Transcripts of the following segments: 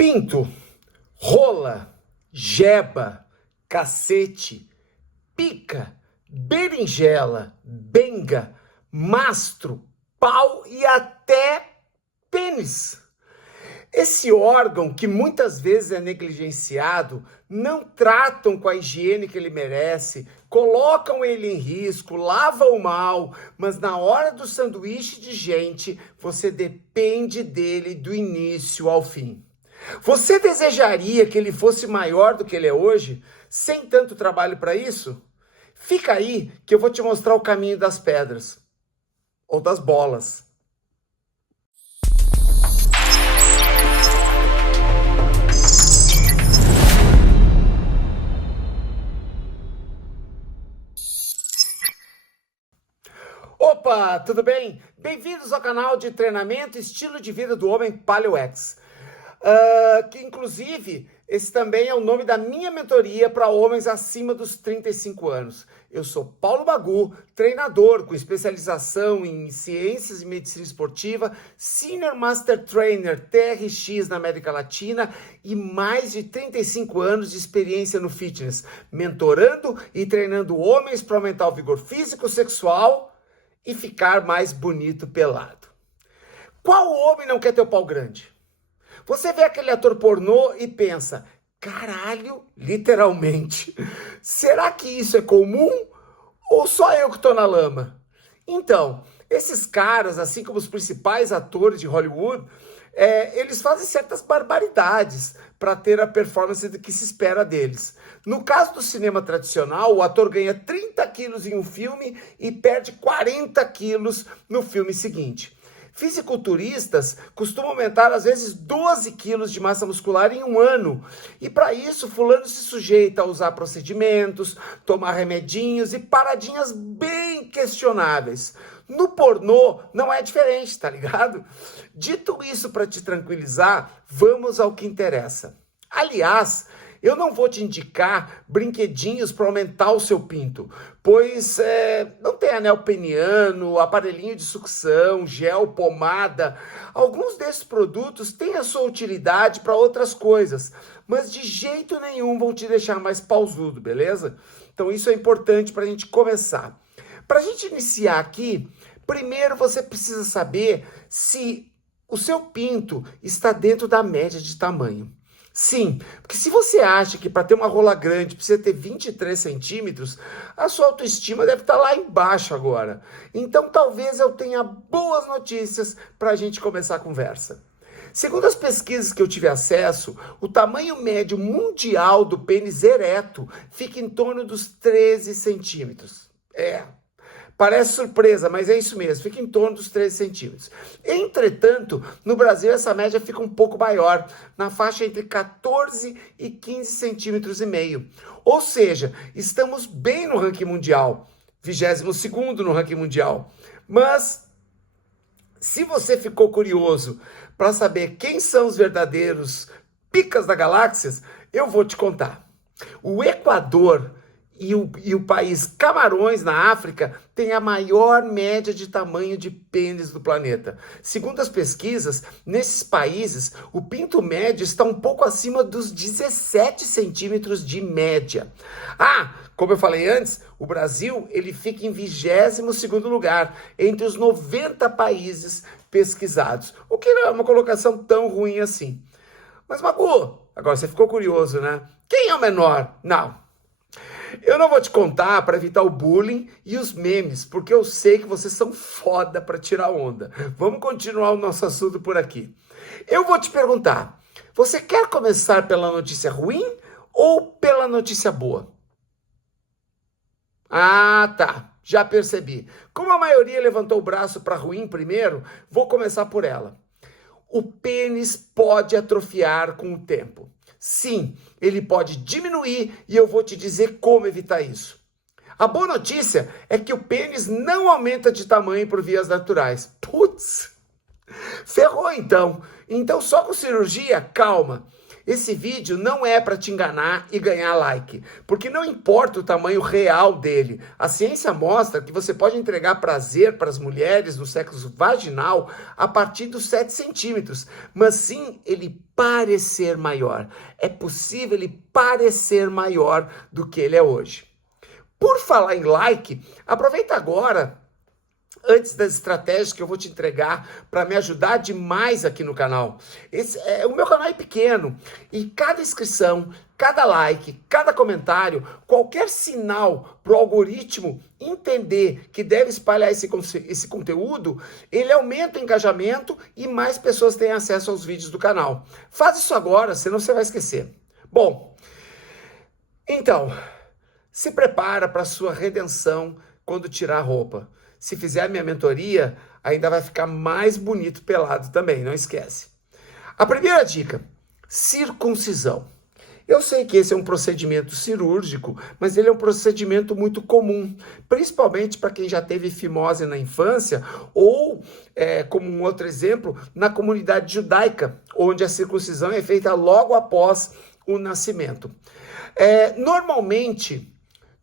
Pinto, rola, jeba, cacete, pica, berinjela, benga, mastro, pau e até pênis. Esse órgão, que muitas vezes é negligenciado, não tratam com a higiene que ele merece, colocam ele em risco, lavam mal, mas na hora do sanduíche de gente, você depende dele do início ao fim. Você desejaria que ele fosse maior do que ele é hoje, sem tanto trabalho para isso? Fica aí que eu vou te mostrar o caminho das pedras, ou das bolas. Opa, tudo bem? Bem-vindos ao canal de treinamento e estilo de vida do homem PaleoX. Que inclusive, esse também é o nome da minha mentoria para homens acima dos 35 anos. Eu sou Paulo Bagu, treinador com especialização em ciências e medicina esportiva, Senior Master Trainer TRX na América Latina e mais de 35 anos de experiência no fitness, mentorando e treinando homens para aumentar o vigor físico, sexual e ficar mais bonito pelado. Qual homem não quer ter o pau grande? Você vê aquele ator pornô e pensa, caralho, literalmente, será que isso é comum ou só eu que tô na lama? Então, esses caras, assim como os principais atores de Hollywood, eles fazem certas barbaridades para ter a performance que se espera deles. No caso do cinema tradicional, o ator ganha 30 quilos em um filme e perde 40 quilos no filme seguinte. Fisiculturistas costumam aumentar, às vezes, 12 quilos de massa muscular em um ano. E para isso, fulano se sujeita a usar procedimentos, tomar remedinhos e paradinhas bem questionáveis. No pornô não é diferente, tá ligado? Dito isso para te tranquilizar, vamos ao que interessa. Aliás, eu não vou te indicar brinquedinhos para aumentar o seu pinto, pois não tem anel peniano, aparelhinho de sucção, gel, pomada. Alguns desses produtos têm a sua utilidade para outras coisas, mas de jeito nenhum vão te deixar mais pausudo, beleza? Então isso é importante para a gente começar. Para a gente iniciar aqui, primeiro você precisa saber se o seu pinto está dentro da média de tamanho. Sim, porque se você acha que para ter uma rola grande precisa ter 23 centímetros, a sua autoestima deve estar lá embaixo agora. Então talvez eu tenha boas notícias para a gente começar a conversa. Segundo as pesquisas que eu tive acesso, o tamanho médio mundial do pênis ereto fica em torno dos 13 centímetros. Parece surpresa, mas é isso mesmo, fica em torno dos 13 centímetros. Entretanto, no Brasil essa média fica um pouco maior, na faixa entre 14 e 15 centímetros e meio. Ou seja, estamos bem no ranking mundial, 22º no ranking mundial. Mas, se você ficou curioso para saber quem são os verdadeiros picas da galáxias, eu vou te contar. O Equador e o país Camarões, na África, tem a maior média de tamanho de pênis do planeta. Segundo as pesquisas, nesses países, o pinto médio está um pouco acima dos 17 centímetros de média. Como eu falei antes, o Brasil ele fica em 22º lugar, entre os 90 países pesquisados, o que não é uma colocação tão ruim assim. Mas, Magu, agora você ficou curioso, né? Quem é o menor? Não. Eu não vou te contar para evitar o bullying e os memes, porque eu sei que vocês são foda para tirar onda. Vamos continuar o nosso assunto por aqui. Eu vou te perguntar, você quer começar pela notícia ruim ou pela notícia boa? Tá, já percebi. Como a maioria levantou o braço para ruim primeiro, vou começar por ela. O pênis pode atrofiar com o tempo. Sim, ele pode diminuir e eu vou te dizer como evitar isso. A boa notícia é que o pênis não aumenta de tamanho por vias naturais. Putz, ferrou então. Então só com cirurgia, calma. Esse vídeo não é para te enganar e ganhar like, porque não importa o tamanho real dele. A ciência mostra que você pode entregar prazer para as mulheres no sexo vaginal a partir dos 7 centímetros, mas sim ele parecer maior. É possível ele parecer maior do que ele é hoje. Por falar em like, aproveita agora, antes das estratégias que eu vou te entregar para me ajudar demais aqui no canal. O meu canal é pequeno e cada inscrição, cada like, cada comentário, qualquer sinal para o algoritmo entender que deve espalhar esse conteúdo, ele aumenta o engajamento e mais pessoas têm acesso aos vídeos do canal. Faz isso agora, senão você vai esquecer. Bom, então, se prepara para a sua redenção quando tirar a roupa. Se fizer a minha mentoria, ainda vai ficar mais bonito pelado também, não esquece. A primeira dica, circuncisão. Eu sei que esse é um procedimento cirúrgico, mas ele é um procedimento muito comum, principalmente para quem já teve fimose na infância ou, como um outro exemplo, na comunidade judaica, onde a circuncisão é feita logo após o nascimento. Normalmente,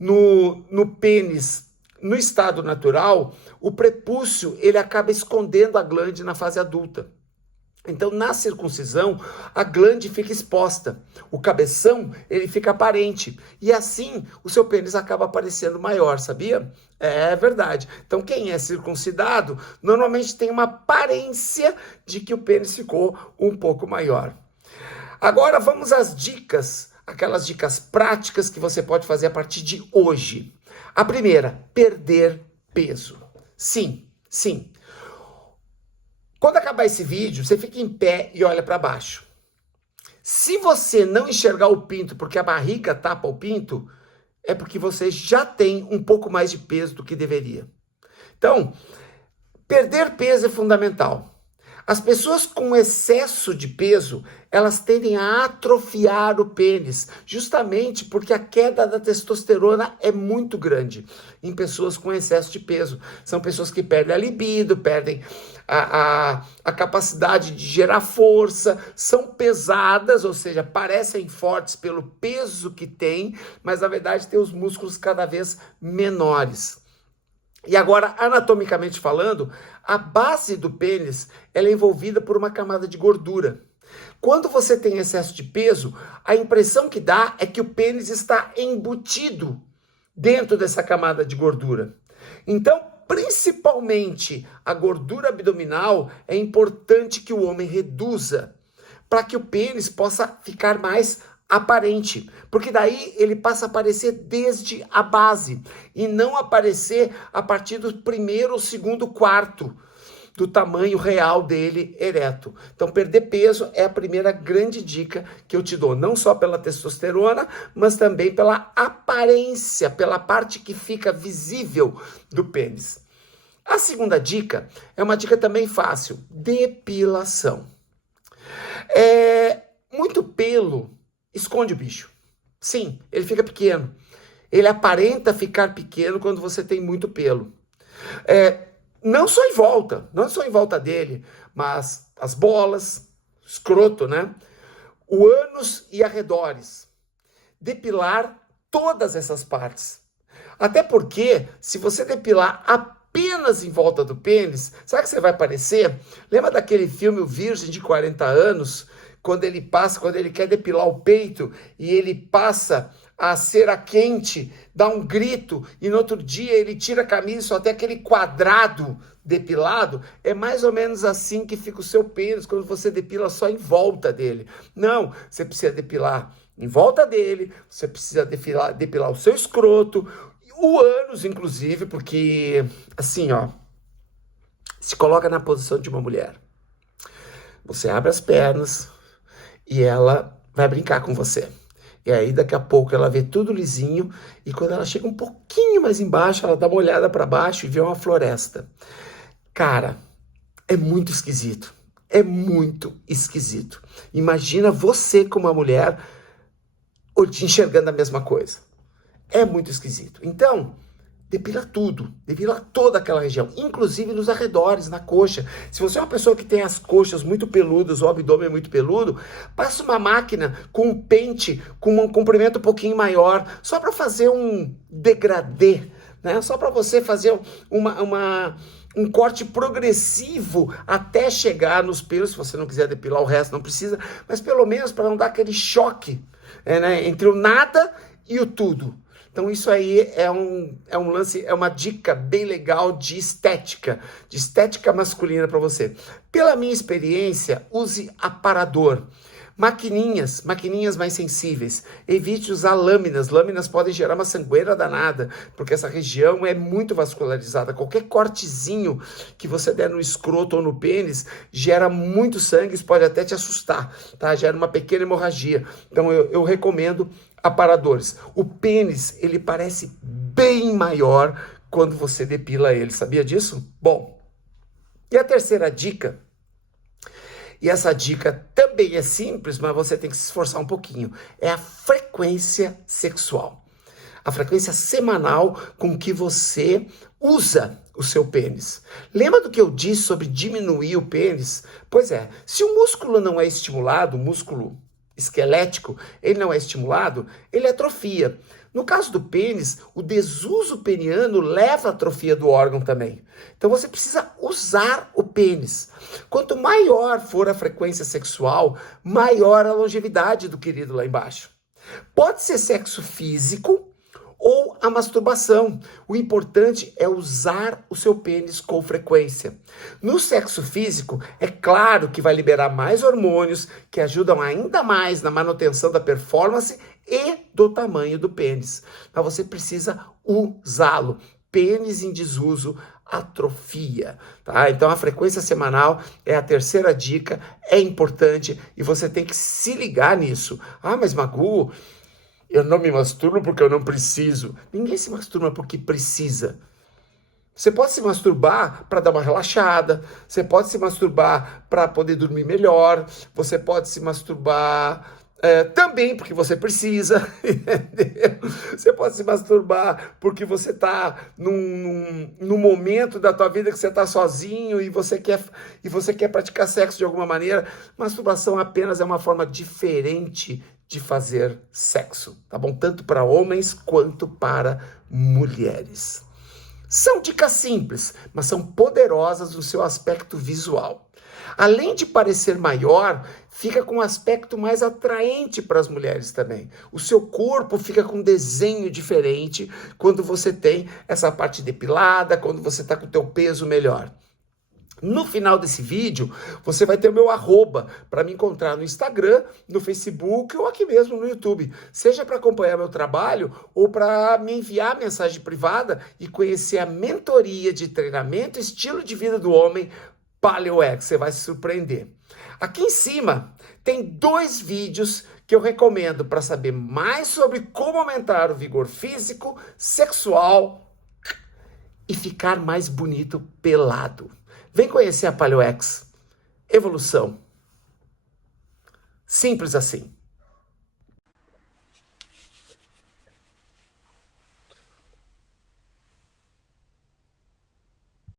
no pênis, no estado natural, o prepúcio ele acaba escondendo a glande na fase adulta. Então, na circuncisão, a glande fica exposta, o cabeção ele fica aparente e assim o seu pênis acaba aparecendo maior, sabia? É verdade. Então, quem é circuncidado normalmente tem uma aparência de que o pênis ficou um pouco maior. Agora vamos às dicas, aquelas dicas práticas que você pode fazer a partir de hoje. A primeira, perder peso. Sim. Quando acabar esse vídeo, você fica em pé e olha para baixo. Se você não enxergar o pinto porque a barriga tapa o pinto, é porque você já tem um pouco mais de peso do que deveria. Então, perder peso é fundamental. As pessoas com excesso de peso, elas tendem a atrofiar o pênis, justamente porque a queda da testosterona é muito grande em pessoas com excesso de peso. São pessoas que perdem a libido, perdem a capacidade de gerar força, são pesadas, ou seja, parecem fortes pelo peso que têm, mas na verdade têm os músculos cada vez menores. E agora, anatomicamente falando, a base do pênis ela é envolvida por uma camada de gordura. Quando você tem excesso de peso, a impressão que dá é que o pênis está embutido dentro dessa camada de gordura. Então, principalmente a gordura abdominal, é importante que o homem reduza para que o pênis possa ficar mais aparente, porque daí ele passa a aparecer desde a base e não aparecer a partir do primeiro ou segundo quarto do tamanho real dele ereto. Então, perder peso é a primeira grande dica que eu te dou, não só pela testosterona, mas também pela aparência, pela parte que fica visível do pênis. A segunda dica é uma dica também fácil, depilação. Muito pelo esconde o bicho. Sim, ele fica pequeno. Ele aparenta ficar pequeno quando você tem muito pelo. Não só em volta dele, mas as bolas, escroto, né? O ânus e arredores. Depilar todas essas partes. Até porque, se você depilar apenas em volta do pênis, sabe o que você vai parecer? Lembra daquele filme O Virgem de 40 anos? Quando ele quer depilar o peito e ele passa a cera quente, dá um grito e no outro dia ele tira a camisa e só tem aquele quadrado depilado, é mais ou menos assim que fica o seu pênis quando você depila só em volta dele. Não, você precisa depilar em volta dele, você precisa depilar o seu escroto, o ânus inclusive, porque assim, ó, se coloca na posição de uma mulher. Você abre as pernas e ela vai brincar com você. E aí, daqui a pouco, ela vê tudo lisinho. E quando ela chega um pouquinho mais embaixo, ela dá uma olhada para baixo e vê uma floresta. Cara, é muito esquisito. É muito esquisito. Imagina você como uma mulher enxergando a mesma coisa. É muito esquisito. Então, depila tudo, depila toda aquela região, inclusive nos arredores, na coxa. Se você é uma pessoa que tem as coxas muito peludas, o abdômen muito peludo, passa uma máquina com um pente, com um comprimento um pouquinho maior, só para fazer um degradê, né? Só para você fazer um corte progressivo até chegar nos pelos. Se você não quiser depilar o resto, não precisa, mas pelo menos para não dar aquele choque, né, entre o nada e o tudo. Então isso aí é um lance, é uma dica bem legal de estética masculina para você. Pela minha experiência, use aparador. Maquininhas mais sensíveis. Evite usar lâminas. Lâminas podem gerar uma sangueira danada, porque essa região é muito vascularizada. Qualquer cortezinho que você der no escroto ou no pênis gera muito sangue, isso pode até te assustar, tá? Gera uma pequena hemorragia. Então eu recomendo aparadores. O pênis, ele parece bem maior quando você depila ele. Sabia disso? Bom, e a terceira dica, e essa dica também é simples, mas você tem que se esforçar um pouquinho, é a frequência sexual. A frequência semanal com que você usa o seu pênis. Lembra do que eu disse sobre diminuir o pênis? Pois é, se o músculo não é estimulado, o músculo esquelético, ele não é estimulado, ele atrofia. No caso do pênis, o desuso peniano leva à atrofia do órgão também. Então você precisa usar o pênis. Quanto maior for a frequência sexual, maior a longevidade do querido lá embaixo. Pode ser sexo físico ou a masturbação. O importante é usar o seu pênis com frequência. No sexo físico, é claro que vai liberar mais hormônios que ajudam ainda mais na manutenção da performance e do tamanho do pênis. Mas você precisa usá-lo. Pênis em desuso atrofia, tá? Então a frequência semanal é a terceira dica, é importante e você tem que se ligar nisso. Ah, mas Magu, eu não me masturbo porque eu não preciso. Ninguém se masturba porque precisa. Você pode se masturbar para dar uma relaxada, você pode se masturbar para poder dormir melhor, você pode se masturbar também porque você precisa, entendeu? Você pode se masturbar porque você está num momento da tua vida que você está sozinho e você quer praticar sexo de alguma maneira. Masturbação apenas é uma forma diferente de fazer sexo, tá bom? Tanto para homens quanto para mulheres. São dicas simples, mas são poderosas no seu aspecto visual. Além de parecer maior, fica com um aspecto mais atraente para as mulheres também. O seu corpo fica com um desenho diferente quando você tem essa parte depilada, quando você está com o teu peso melhor. No final desse vídeo, você vai ter o meu arroba para me encontrar no Instagram, no Facebook ou aqui mesmo no YouTube. Seja para acompanhar meu trabalho ou para me enviar mensagem privada e conhecer a mentoria de treinamento e estilo de vida do homem PaleoX. Você vai se surpreender. Aqui em cima tem 2 vídeos que eu recomendo para saber mais sobre como aumentar o vigor físico, sexual e ficar mais bonito pelado. Vem conhecer a PaleoX. Evolução. Simples assim.